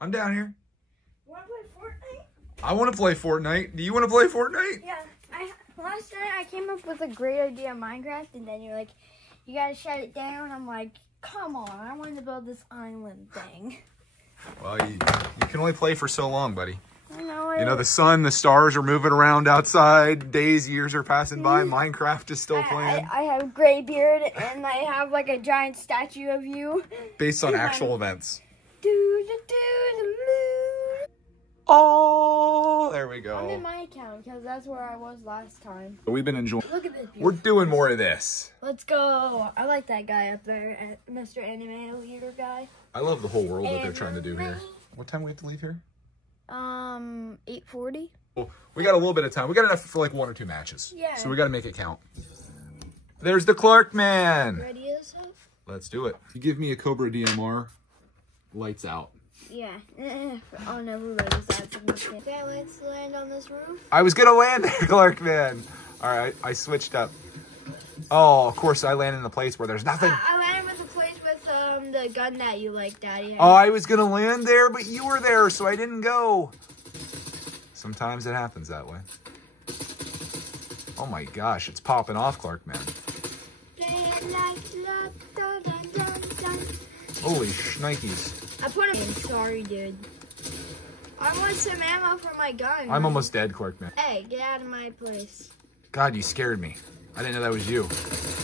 I'm down here. Want to play Fortnite? I want to play Fortnite. Do you want to play Fortnite? Yeah. Last night I came up with a great idea of Minecraft, and then you're like, you gotta shut it down. I'm like, come on, I wanted to build this island thing. Well, you can only play for so long, buddy. I know. You know, the sun, the stars are moving around outside. Days, years are passing by. Minecraft is still playing. I have a gray beard, and I have like a giant statue of you. Based on actual events. Oh, there we go. I'm in my account because that's where I was last time. We've been enjoying. Look at this. We're doing more of this. Let's go. I like that guy up there, Mr. Anime Leader guy. I love the whole world that they're trying to do here. What time do we have to leave here? 8:40. Well, we got a little bit of time. We got enough for like 1 or 2 matches. Yeah. So we got to make it count. There's the Clark man. Ready as hell? Let's do it. You give me a Cobra DMR, lights out. Yeah. Oh no, we're ready. Okay, let's land on this roof. I was gonna land there, Clark man. All right, I switched up. Oh, of course I landed in a place where there's nothing. I landed with a place with the gun that you like, Daddy. Oh, I was gonna land there, but you were there, so I didn't go. Sometimes it happens that way. Oh my gosh, it's popping off, Clark man. Holy shnikes. I put him in. Sorry, dude. I want some ammo for my gun. I'm almost dead, Clark man. Hey, get out of my place. God, you scared me. I didn't know that was you.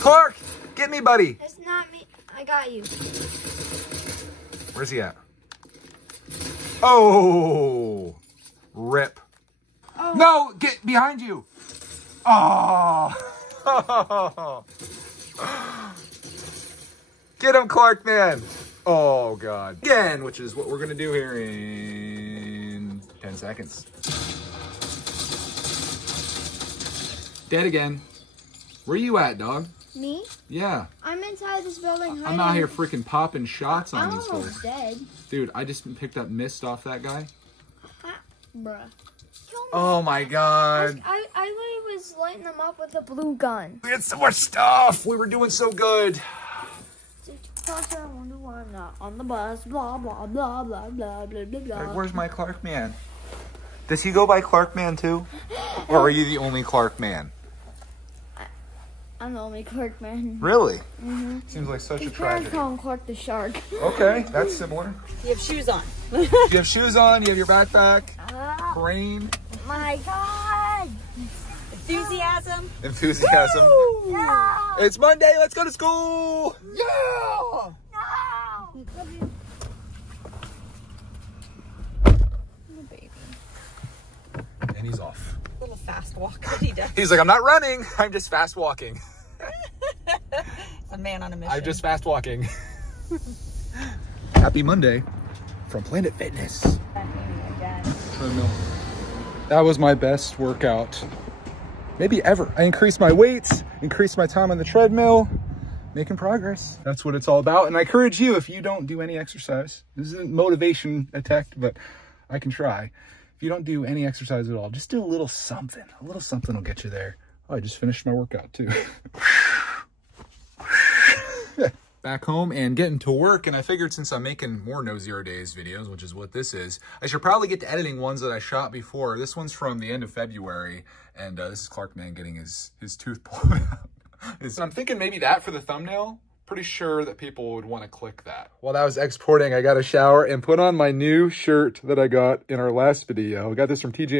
Clark, get me, buddy. That's not me. I got you. Where's he at? Oh, rip. Oh. No, get behind you. Oh. Get him, Clark man. Oh, God. Again, which is what we're going to do here in 10 seconds. Dead again. Where you at, dog? Me? Yeah. I'm inside this building hiding. I'm out here freaking popping shots on these I'm almost fools. dead. Dude, I just picked up mist off that guy. Bruh. Oh, my God. I literally was lighting them up with a blue gun. We had so much stuff. We were doing so good. Not on the bus, blah, blah, blah, blah, blah, blah, blah, blah. Where's my Clark man? Does he go by Clark man too? Or are you the only Clark man? I'm the only Clark man. Really? Mm-hmm. Seems like such a His tragedy. parents call him Clark the Shark. Okay, that's similar. You have shoes on. You have shoes on, you have your backpack, rain. My God! Enthusiasm. Enthusiasm. No! It's Monday, let's go to school! Yeah! No! And he's off. A little fast walk that he does. He's like, I'm not running, I'm just fast walking. A man on a mission. I'm just fast walking. Happy Monday from Planet Fitness. Treadmill. That was my best workout, maybe ever. I increased my weights, increased my time on the treadmill, making progress. That's what it's all about. And I encourage you, if you don't do any exercise, this isn't motivation attack, but I can try. If you don't do any exercise at all, just do a little something. A little something will get you there. Oh, I just finished my workout too. Back home and getting to work, and I figured since I'm making more No Zero Days videos, which is what this is, I should probably get to editing ones that I shot before. This one's from the end of February, and this is Clark man getting his tooth pulled out. I'm thinking maybe that for the thumbnail. Pretty sure that people would want to click that. While that was exporting, I got a shower and put on my new shirt that I got in our last video. I got this from TJ